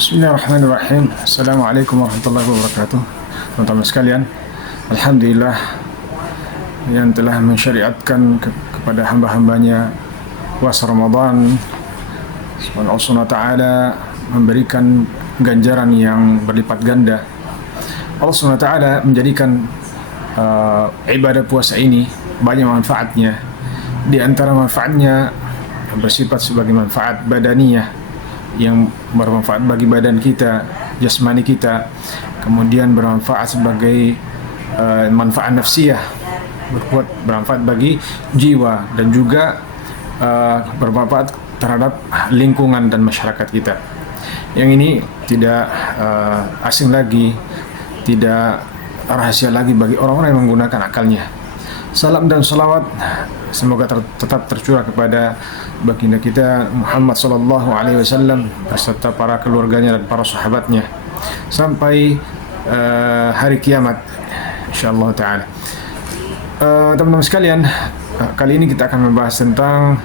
Bismillahirrahmanirrahim. Assalamualaikum warahmatullahi wabarakatuh. Teman-teman sekalian, Alhamdulillah yang telah mensyariatkan kepada hamba-hambanya puasa Ramadan. Allah Subhanahu wa ta'ala memberikan ganjaran yang berlipat ganda. Allah Subhanahu wa ta'ala menjadikan ibadah puasa ini banyak manfaatnya. Di antara manfaatnya bersifat sebagai manfaat badaniyah yang bermanfaat bagi badan kita, jasmani kita, kemudian bermanfaat sebagai manfaat nafsiyah, bermanfaat bagi jiwa, dan juga bermanfaat terhadap lingkungan dan masyarakat kita. Yang ini tidak asing lagi, tidak rahasia lagi bagi orang-orang yang menggunakan akalnya. Salam dan salawat semoga tetap tercurah kepada baginda kita Muhammad sallallahu alaihi wasallam beserta para keluarganya dan para sahabatnya sampai hari kiamat insyaallah taala. Teman-teman sekalian, kali ini kita akan membahas tentang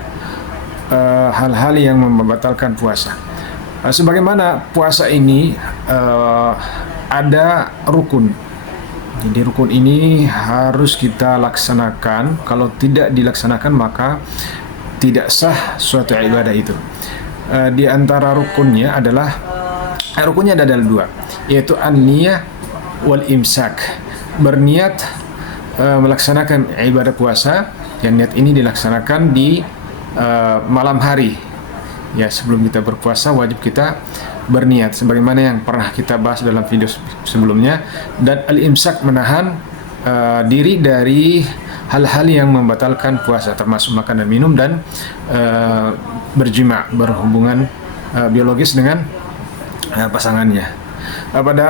hal-hal yang membatalkan puasa. Sebagaimana puasa ini ada rukun. Jadi rukun ini harus kita laksanakan. Kalau tidak dilaksanakan maka tidak sah suatu ibadah itu. Di antara rukunnya adalah ada dua, yaitu an-niyah wal imsak. Berniat melaksanakan ibadah puasa, yang niat ini dilaksanakan di malam hari. Ya, sebelum kita berpuasa wajib kita berniat sebagaimana yang pernah kita bahas dalam video sebelumnya. Dan al-imsak menahan diri dari hal-hal yang membatalkan puasa, termasuk makan dan minum dan berjima, berhubungan biologis dengan pasangannya. Pada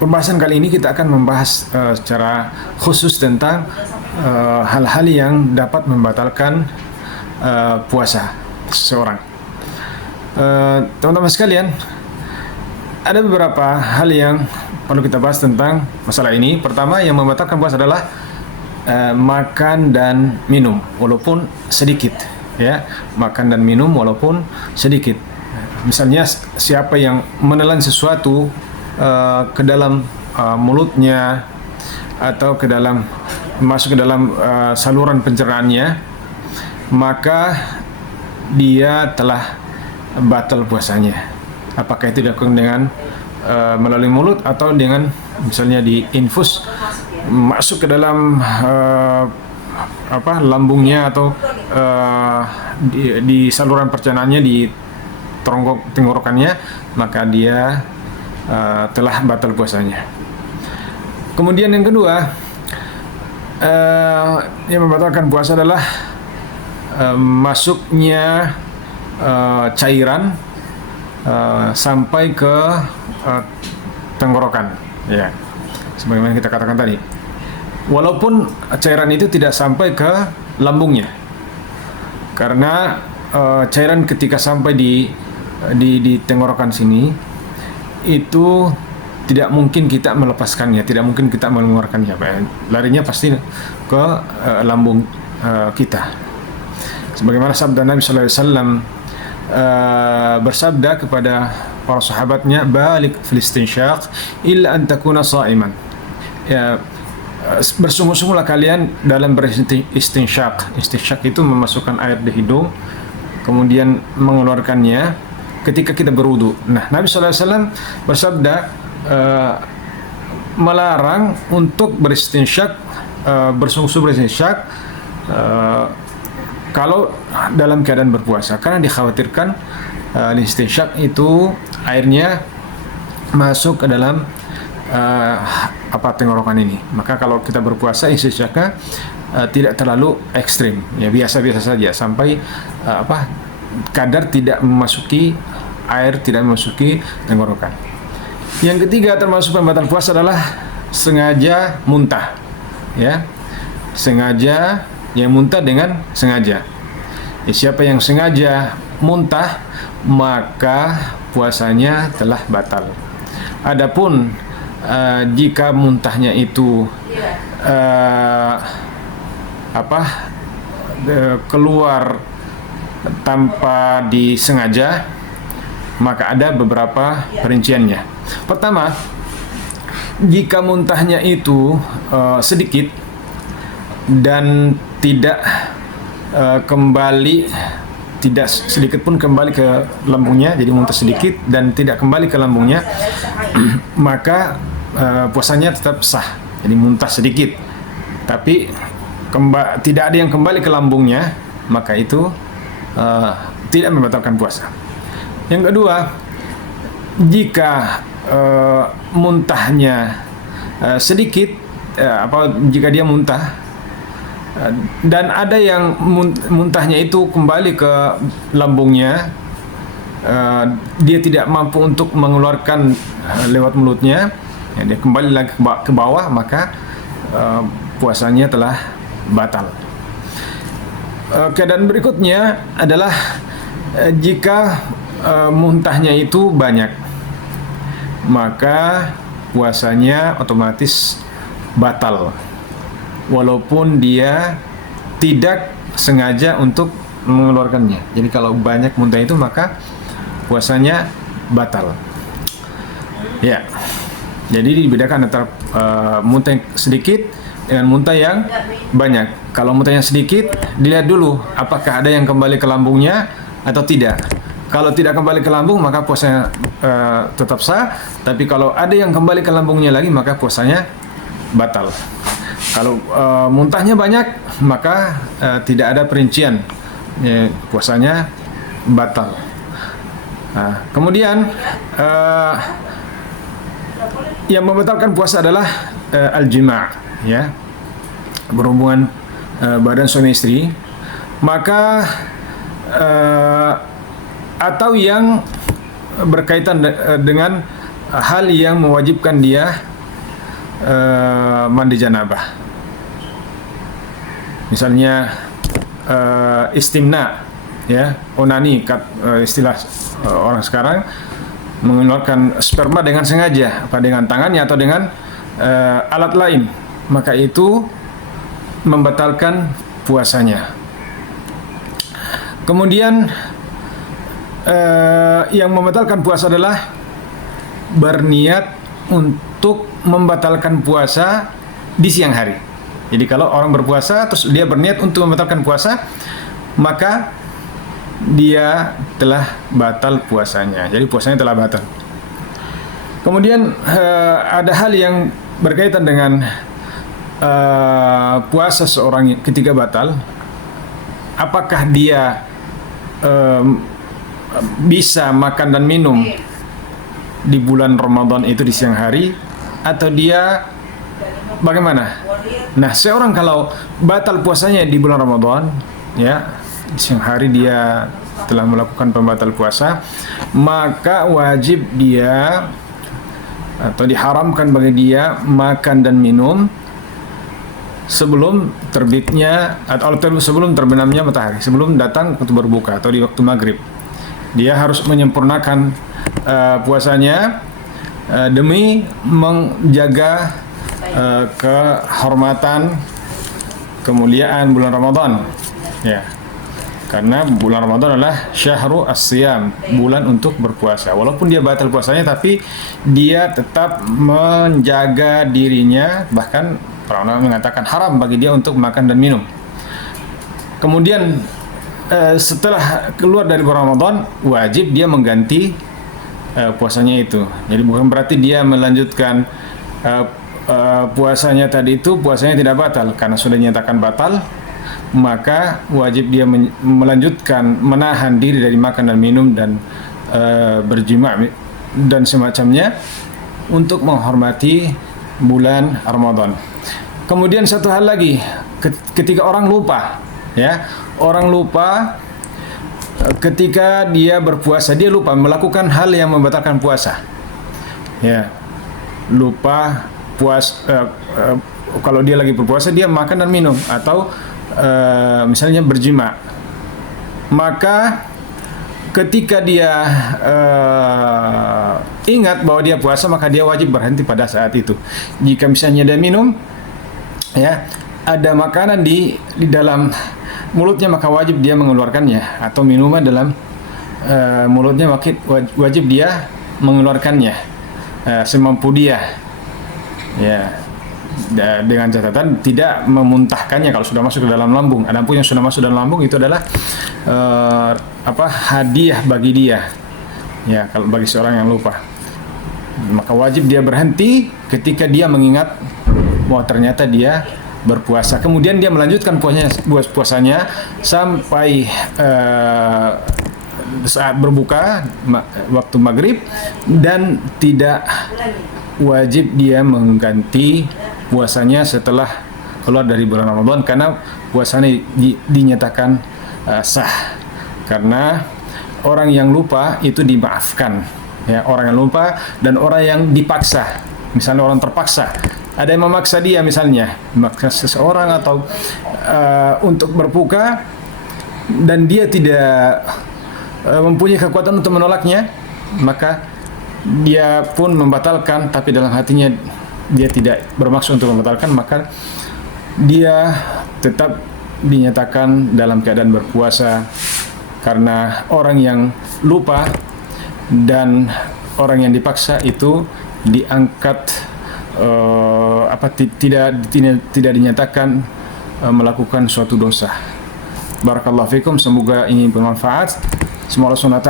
pembahasan kali ini kita akan membahas secara khusus tentang hal-hal yang dapat membatalkan puasa seseorang. Teman-teman sekalian, ada beberapa hal yang perlu kita bahas tentang masalah ini. Pertama, yang membatalkan puasa adalah makan dan minum walaupun sedikit, ya, makan dan minum walaupun sedikit. Misalnya siapa yang menelan sesuatu ke dalam mulutnya atau masuk ke dalam saluran pencernaannya, maka dia telah batal puasanya. Apakah itu dilakukan dengan melalui mulut atau dengan misalnya diinfus masuk ke dalam lambungnya atau di saluran pencernaannya, di tenggorokannya, maka dia telah batal puasanya. Kemudian yang kedua, yang membatalkan puasa adalah masuknya cairan sampai ke tenggorokan, ya, sebagaimana kita katakan tadi. Walaupun cairan itu tidak sampai ke lambungnya, karena cairan ketika sampai di tenggorokan sini itu tidak mungkin kita melepaskannya, tidak mungkin kita mengeluarkannya, larinya pasti ke lambung kita. Sebagaimana sabda Nabi sallallahu alaihi wasallam bersabda kepada para sahabatnya, balik fil istinsyaq illa an takuna sha'iman. Ya, bersungguh-sungguhlah kalian dalam beristinsyaq. Istinsyaq itu memasukkan air di hidung kemudian mengeluarkannya ketika kita berwudu. Nah, Nabi sallallahu alaihi wasallam bersabda melarang untuk beristinsyaq, bersungguh-sungguh beristinsyaq kalau dalam keadaan berpuasa, karena dikhawatirkan istinsyaq itu airnya masuk ke dalam tenggorokan ini. Maka kalau kita berpuasa, istinsyaqnya tidak terlalu ekstrim, ya, biasa-biasa saja sampai kadar tidak memasuki air, tidak memasuki tenggorokan. Yang ketiga termasuk pembatal puasa adalah sengaja muntah, ya, sengaja. Yang muntah dengan sengaja. Siapa yang sengaja muntah maka puasanya telah batal. Adapun jika muntahnya itu keluar tanpa disengaja, maka ada beberapa perinciannya. Pertama, jika muntahnya itu sedikit dan tidak kembali, tidak sedikit pun kembali ke lambungnya, jadi muntah sedikit dan tidak kembali ke lambungnya, maka puasanya tetap sah. Jadi muntah sedikit, tapi tidak ada yang kembali ke lambungnya, maka itu tidak membatalkan puasa. Yang kedua, jika muntahnya sedikit, jika dia muntah dan ada yang muntahnya itu kembali ke lambungnya, dia tidak mampu untuk mengeluarkan lewat mulutnya, dia kembali lagi ke bawah, maka puasanya telah batal. Keadaan berikutnya adalah jika muntahnya itu banyak, maka puasanya otomatis batal, walaupun dia tidak sengaja untuk mengeluarkannya. Jadi kalau banyak muntah itu, maka puasanya batal. Ya, jadi dibedakan antara muntah yang sedikit dengan muntah yang banyak. Kalau muntahnya sedikit, dilihat dulu apakah ada yang kembali ke lambungnya atau tidak. Kalau tidak kembali ke lambung, maka puasanya tetap sah. Tapi kalau ada yang kembali ke lambungnya lagi, maka puasanya batal. Kalau muntahnya banyak, maka tidak ada perincian, puasanya batal. Nah, kemudian yang membatalkan puasa adalah al-jima', ya, berhubungan badan suami istri, maka atau yang berkaitan dengan hal yang mewajibkan dia mandi janabah. Misalnya istimna, ya, onani, istilah orang sekarang, mengeluarkan sperma dengan sengaja, dengan tangannya atau dengan alat lain, maka itu membatalkan puasanya. Kemudian yang membatalkan puasa adalah berniat untuk membatalkan puasa di siang hari. Jadi kalau orang berpuasa terus dia berniat untuk membatalkan puasa, maka dia telah batal puasanya. Jadi puasanya telah batal. Kemudian ada hal yang berkaitan dengan puasa seorang ketika batal. Apakah dia bisa makan dan minum di bulan Ramadan itu di siang hari, atau dia bagaimana? Nah, seorang kalau batal puasanya di bulan Ramadan, ya, di siang hari dia telah melakukan pembatal puasa, maka wajib dia atau diharamkan bagi dia makan dan minum sebelum terbitnya atau sebelum terbenamnya matahari, sebelum datang waktu berbuka atau di waktu maghrib. Dia harus menyempurnakan puasanya demi menjaga kehormatan, kemuliaan bulan Ramadan, ya. Karena bulan Ramadan adalah syahrul as-siyam, bulan untuk berpuasa. Walaupun dia batal puasanya, tapi dia tetap menjaga dirinya. Bahkan para ulama mengatakan haram bagi dia untuk makan dan minum. Kemudian setelah keluar dari bulan Ramadan, wajib dia mengganti puasanya itu. Jadi bukan berarti dia melanjutkan puasanya tadi itu, puasanya tidak batal. Karena sudah dinyatakan batal, maka wajib dia melanjutkan, menahan diri dari makan dan minum dan berjima' dan semacamnya untuk menghormati bulan Ramadan. Kemudian satu hal lagi, ketika orang lupa, ya, orang lupa ketika dia berpuasa, dia lupa melakukan hal yang membatalkan puasa, ya, lupa kalau dia lagi berpuasa dia makan dan minum atau misalnya berjima', maka ketika dia ingat bahwa dia puasa, maka dia wajib berhenti pada saat itu. Jika misalnya dia minum, ya, ada makanan di dalam mulutnya, maka wajib dia mengeluarkannya, atau minuman dalam mulutnya wajib dia mengeluarkannya semampu dia, ya, dengan catatan tidak memuntahkannya kalau sudah masuk ke dalam lambung. Adapun yang sudah masuk dalam lambung itu adalah hadiah bagi dia, ya, kalau bagi seorang yang lupa, maka wajib dia berhenti ketika dia mengingat bahwa ternyata dia berpuasa. Kemudian dia melanjutkan puasanya sampai saat berbuka waktu maghrib, dan tidak wajib dia mengganti puasanya setelah keluar dari bulan Ramadan, karena puasanya dinyatakan sah. Karena orang yang lupa itu dimaafkan, ya, orang yang lupa dan orang yang dipaksa. Misalnya orang terpaksa, ada yang memaksa dia, misalnya memaksa seseorang atau untuk berbuka, dan dia tidak mempunyai kekuatan untuk menolaknya, maka dia pun membatalkan, tapi dalam hatinya dia tidak bermaksud untuk membatalkan, maka dia tetap dinyatakan dalam keadaan berpuasa. Karena orang yang lupa dan orang yang dipaksa itu diangkat tidak dinyatakan melakukan suatu dosa. Barakallahu fikum, semoga ini bermanfaat. Semoga Allah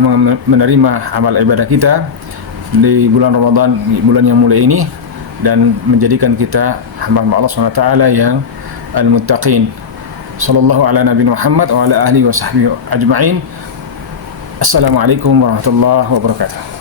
SWT menerima amal ibadah kita di bulan Ramadan, bulan yang mulia ini, dan menjadikan kita hamba Allah SWT yang al-muttaqin. Sallallahu ala Nabi Muhammad wa ala ahlihi wa sahbihi ajma'in. Assalamualaikum warahmatullahi wabarakatuh.